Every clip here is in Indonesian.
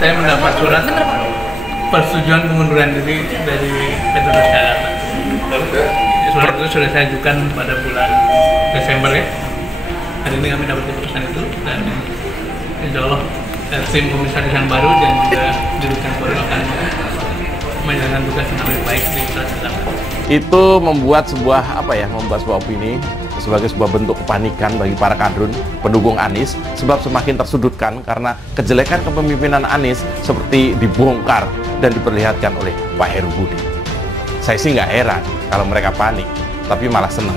saya mendapat surat persetujuan pengunduran diri dari PT Transjakarta. Surat itu sudah saya ajukan pada bulan Desember ya. Hari ini kami dapat keputusan itu dan insya Allah tim komisaris yang baru dan juga dirjen baru akan menjalankan tugas yang lebih baik di Transjakarta. Itu membuat sebuah opini sebagai sebuah bentuk kepanikan bagi para kadrun pendukung Anies, sebab semakin tersudutkan karena kejelekan kepemimpinan Anies seperti dibongkar dan diperlihatkan oleh Pak Heru Budi. Saya sih nggak heran kalau mereka panik, tapi malah seneng.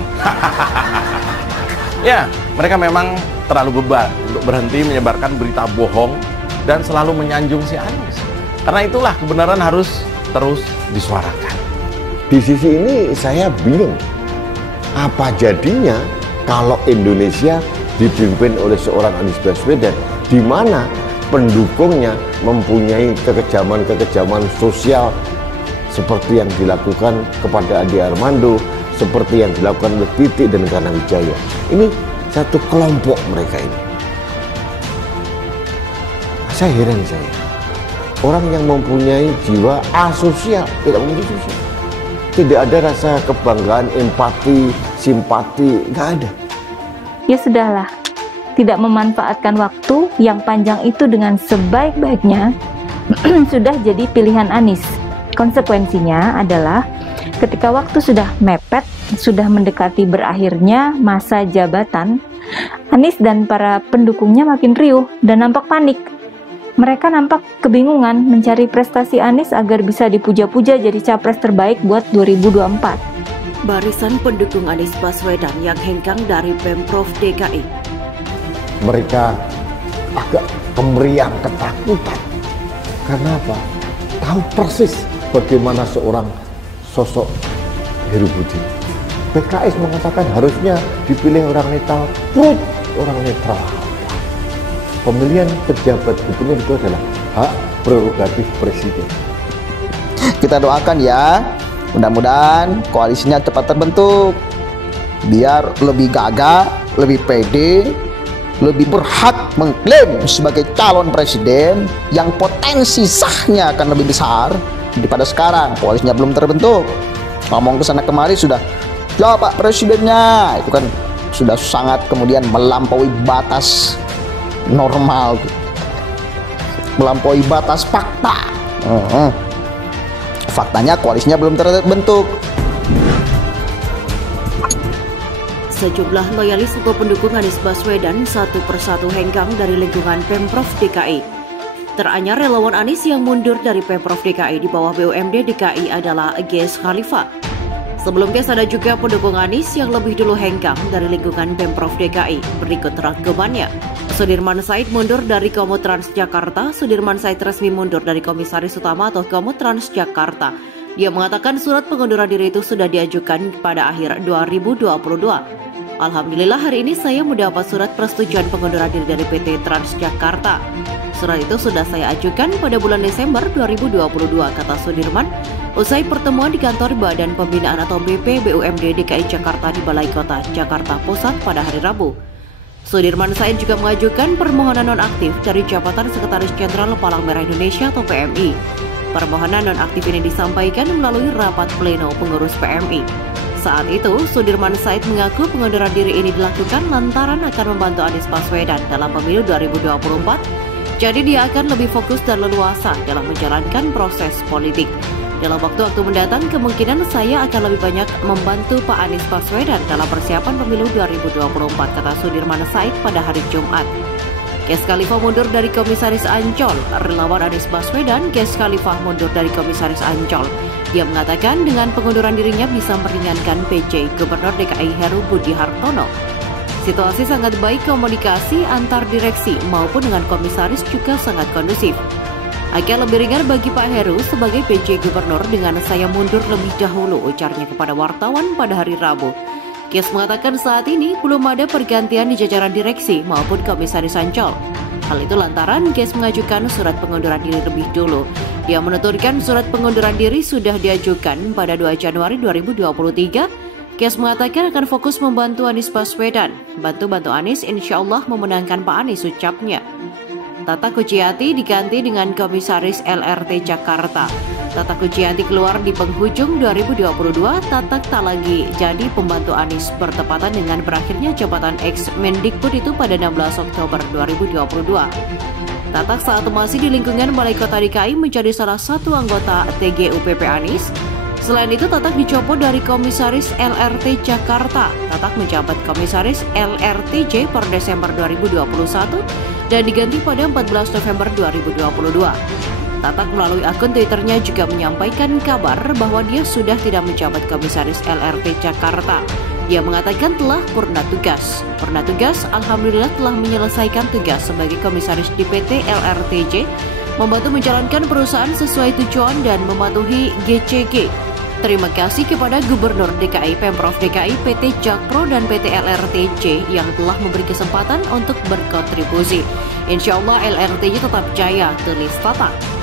Ya, mereka memang terlalu bebal untuk berhenti menyebarkan berita bohong dan selalu menyanjung si Anies. Karena itulah kebenaran harus terus disuarakan. Di sisi ini saya bingung. Apa jadinya kalau Indonesia dipimpin oleh seorang Anies Baswedan, di mana pendukungnya mempunyai kekejaman-kekejaman sosial seperti yang dilakukan kepada Andi Armando, seperti yang dilakukan oleh Titik dan Nana Wijaya. Ini satu kelompok mereka ini. Saya heran saya. Orang yang mempunyai jiwa asosial, tidak mempunyai sosial. Tidak ada rasa kebanggaan, empati, simpati, nggak ada. Ya sudahlah, tidak memanfaatkan waktu yang panjang itu dengan sebaik-baiknya sudah jadi pilihan Anies. Konsekuensinya adalah ketika waktu sudah mepet, sudah mendekati berakhirnya masa jabatan, Anies dan para pendukungnya makin riuh dan nampak panik. Mereka nampak kebingungan mencari prestasi Anies agar bisa dipuja-puja jadi capres terbaik buat 2024. Barisan pendukung Anies Baswedan yang hengkang dari Pemprov DKI. Mereka agak kemeriang, ketakutan. Karena apa? Tahu persis bagaimana seorang sosok Heru Budi. PKS mengatakan harusnya dipilih orang netral. Orang netral. Pemilihan pejabat gubernur itu adalah hak prerogatif presiden. Kita doakan ya, mudah-mudahan koalisinya cepat terbentuk, biar lebih gagah, lebih pede, lebih berhak mengklaim sebagai calon presiden yang potensi sahnya akan lebih besar daripada sekarang. Koalisinya belum terbentuk, ngomong ke sana kemari sudah, ya Pak Presidennya, itu kan sudah sangat kemudian melampaui batas normal, melampaui batas fakta. Faktanya koalisinya belum terbentuk. Sejumlah loyalis atau pendukung Anies Baswedan satu persatu hengkang dari lingkungan Pemprov DKI. Teranyar relawan Anies yang mundur dari Pemprov DKI di bawah BUMD DKI adalah Ges Khalifah. Sebelumnya ada juga pendukung Anies yang lebih dulu hengkang dari lingkungan Pemprov DKI. Berikut rangkumannya. Sudirman Said mundur dari Komuter Transjakarta. Sudirman Said resmi mundur dari Komisaris Utama atau Komuter Transjakarta. Dia mengatakan surat pengunduran diri itu sudah diajukan pada akhir 2022. Alhamdulillah hari ini saya mendapat surat persetujuan pengunduran diri dari PT Transjakarta. Surat itu sudah saya ajukan pada bulan Desember 2022, kata Sudirman, usai pertemuan di kantor Badan Pembinaan atau BP BUMD DKI Jakarta di Balai Kota Jakarta Pusat pada hari Rabu. Sudirman Said juga mengajukan permohonan nonaktif dari jabatan Sekretaris Jenderal Palang Merah Indonesia atau PMI. Permohonan nonaktif ini disampaikan melalui rapat pleno pengurus PMI. Saat itu, Sudirman Said mengaku pengunduran diri ini dilakukan lantaran akan membantu Anies Baswedan dalam pemilu 2024. Jadi dia akan lebih fokus dan leluasa dalam menjalankan proses politik. Dalam waktu-waktu mendatang, kemungkinan saya akan lebih banyak membantu Pak Anies Baswedan dalam persiapan pemilu 2024, kata Sudirman Said pada hari Jumat. Ges Khalifah mundur dari Komisaris Ancol. Relawan Anies Baswedan, Ges Khalifah mundur dari Komisaris Ancol. Dia mengatakan dengan pengunduran dirinya bisa meringankan PJ Gubernur DKI Heru Budi Hartono. Situasi sangat baik, komunikasi antar direksi maupun dengan komisaris juga sangat kondusif. Akan lebih ringan bagi Pak Heru sebagai PJ Gubernur dengan saya mundur lebih dahulu, ujarnya kepada wartawan pada hari Rabu. Ges mengatakan saat ini belum ada pergantian di jajaran direksi maupun komisaris Ancol. Hal itu lantaran Ges mengajukan surat pengunduran diri lebih dulu. Dia menuturkan surat pengunduran diri sudah diajukan pada 2 Januari 2023. Ges mengatakan akan fokus membantu Anies Baswedan. Bantu-bantu Anies insya Allah memenangkan Pak Anies, ucapnya. Tata Kuciati diganti dengan Komisaris LRT Jakarta. Tata Kuciati keluar di penghujung 2022, Tatak tak lagi jadi pembantu Anies bertepatan dengan berakhirnya jabatan ex-Mendikbud itu pada 16 Oktober 2022. Tatak saat masih di lingkungan Balai Kota DKI menjadi salah satu anggota TGUPP Anies. Selain itu, Tatak dicopot dari Komisaris LRT Jakarta. Tatak menjabat Komisaris LRTJ per Desember 2021 dan diganti pada 14 November 2022. Tatak melalui akun Twitternya juga menyampaikan kabar bahwa dia sudah tidak menjabat Komisaris LRT Jakarta. Dia mengatakan telah purna tugas. Purna tugas, alhamdulillah telah menyelesaikan tugas sebagai Komisaris di PT LRTJ, membantu menjalankan perusahaan sesuai tujuan dan mematuhi GCG. Terima kasih kepada Gubernur DKI, Pemprov DKI, PT Jakpro, dan PT LRTJ yang telah memberi kesempatan untuk berkontribusi. Insya Allah LRTJ tetap jaya, tulis Tatak.